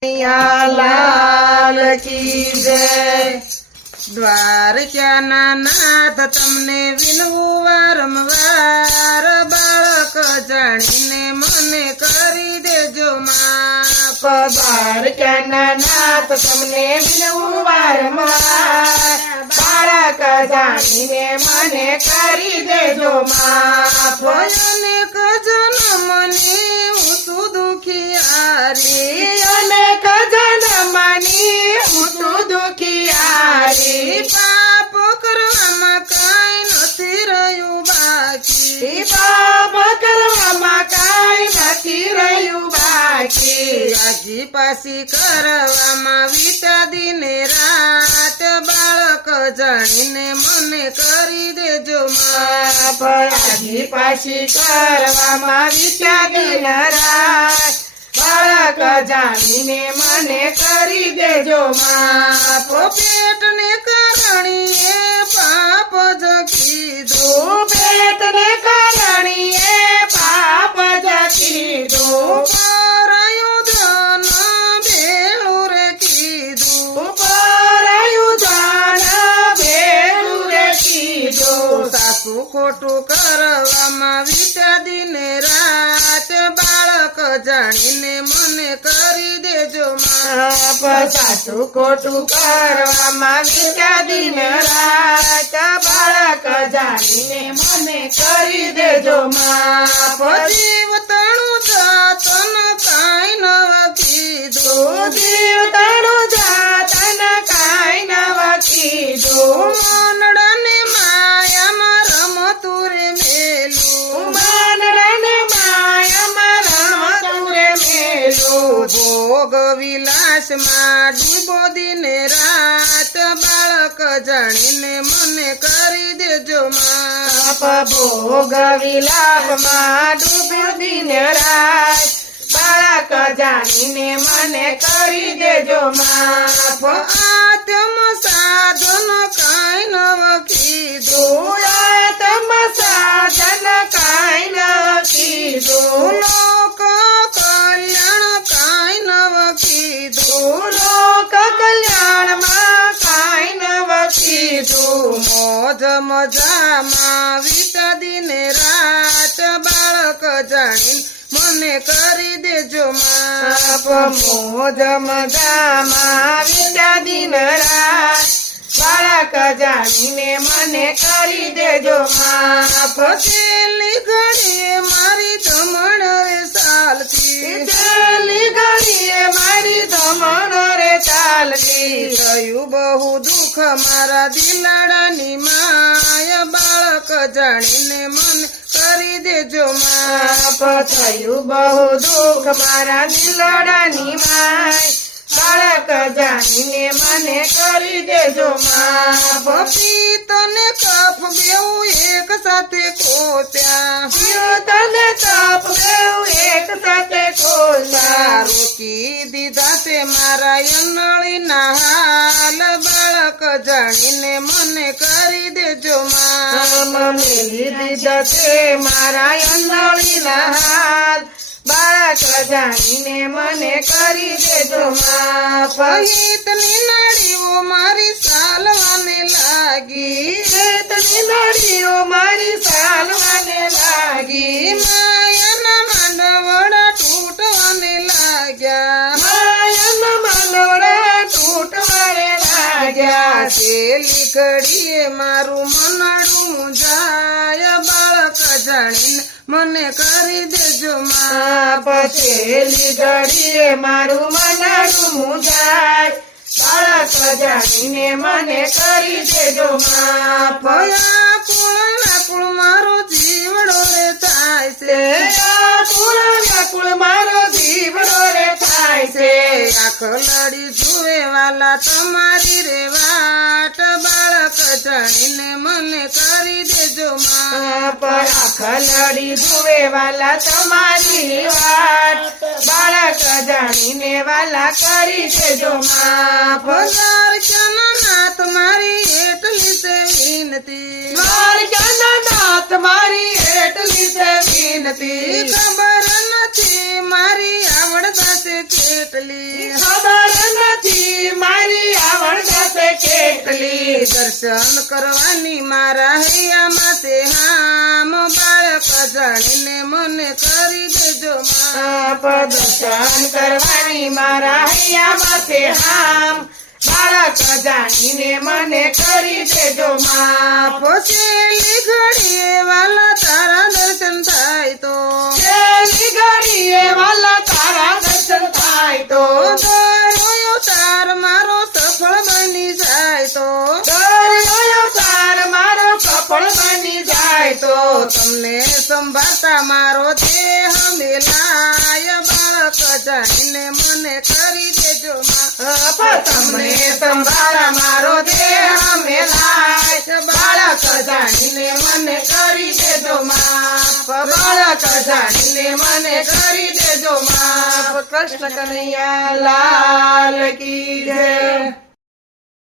લાલ કી જય. દ્વારકાના નાથ તમને વિનવું વારંવાર. બાળક જાણીને મને કરી દેજો માપ દ્વારકાના નાથ તમને વિનવું વારંવાર. બાળક જાણીને મને કરી દેજો માપ અનેક જન્મને હું તું દુખિયારી કરવામાં કાંઈ નથી રહ્યું બાકી આજી પાસી કરવામાં વીતા દિને રાત બાળક જાણીને મને કરી દેજો માફ. આજી પાછી કરવામાં વીતા દિન રાત બાળક જાણીને મને કરી દેજો માફ પેટને ખોટું કરવામાં વીતા દિને રાત. બાળક જાણીને મને કરી દેજો સાચું ખોટું કરવામાં વિદ્યા દિને રાત. બાળક જાણીને મને કરી દેજો માફ. જીવ તણું જાતન કાંઈ નવા કીધું. જીવ તણું જાતન કાંઈ નવ કીધું. ભોગ વિલાસમાં ડૂબો દિને રાત બાળક જાણીને મને કરી દેજો માપ ભોગ વિલાપમાં ડૂબો દિને રાત બાળક જાણીને મને કરી દેજો માપ આત્મ સાધન કાંઈ નવ કીધું. આત્મ સાધન કાંઈ મોજ મજામાં વીતા દિને રાત બાળક જાણીને મને કરી દેજો માફ. મોજ મજામાં વિદ્યા દિન રાત બાળક જાણીને મને કરી દેજો માફ. છેલ્લી ઘડી મારી ધમણ સાલથી. છેલ્લી રે ચાલતી થયું બહુ દુઃખ મારા દિલાડાની માય. બાળક જાણીને મને કરી દેજો માફ. થયું બહુ દુઃખ મારા દિલાડાની માય. બાળક જાણીને મને કરી દેજો માપ પિત્તને કફ બેવું સાથે જીવ તને તપ એક સાથે રોકી દીધા તે મારા યનળીના હાલ બાળક. જાણીને મને કરી દેજો મેલી દીધા છે મારા ના હાલ બાળક જાણીને મને કરી દેજો માફ હિતની નાડીઓ મારી સાલવાને લાગી. ચેતની નળીઓ મારી ચાલવાને લાગી, માયાના માંડવડા તૂટવાને લાગ્યા. માયાના માંડવડા તૂટવાને લાગ્યા. છેલ્લી ઘડીએ મારું મનડું જાય, બાળક જાણીને મને કરી દેજો મા પછેલી ઘડીએ મારું મનડું મુજાય બાળક જાણીને મને કરી દેજો માફ. ભયા કુળ નાકુળ મારો જીવડો રે થાય છે. વ્યાકુળ વ્યાકુળ મારો જીવડો રે થાય છે. આખ લડી જુએ વાલા તમારી રે વાટ. બાળક જાણીને મને કરી દેજો માફ. ખલડી જુએ વાલા તમારી વાત બાળક जमीने वाला करी से जो माफ़ मार चना नाथ मारी एटली से विनती। मार चना नाथ मारी एटली से विनती से चेतली खबर न थी दर्शन करवानी मारा है या से हाँ જાણીને મને કરી દેજો માફ. કરવાની મારા હૈયા માથે હામ. બાળક જાણીને મને કરી દેજો માફ. છેલ્લી ઘડીએ વાલા તારા દર્શન થાય તો. છેલ્લી ઘડીએ વાલા તારા દર્શન થાય તો તો તમને સંભાળતા મારો દેહ મેલાય. બાળક જઈને મને કરી દેજો. તમને સંભાળા મારો દેહ મેલાય. બાળક જાણીને મને કરી દેજો માફ. બાળક જાણીને મને કરી દેજો માફ. કૃષ્ણ કનૈયા લાલ કી જય.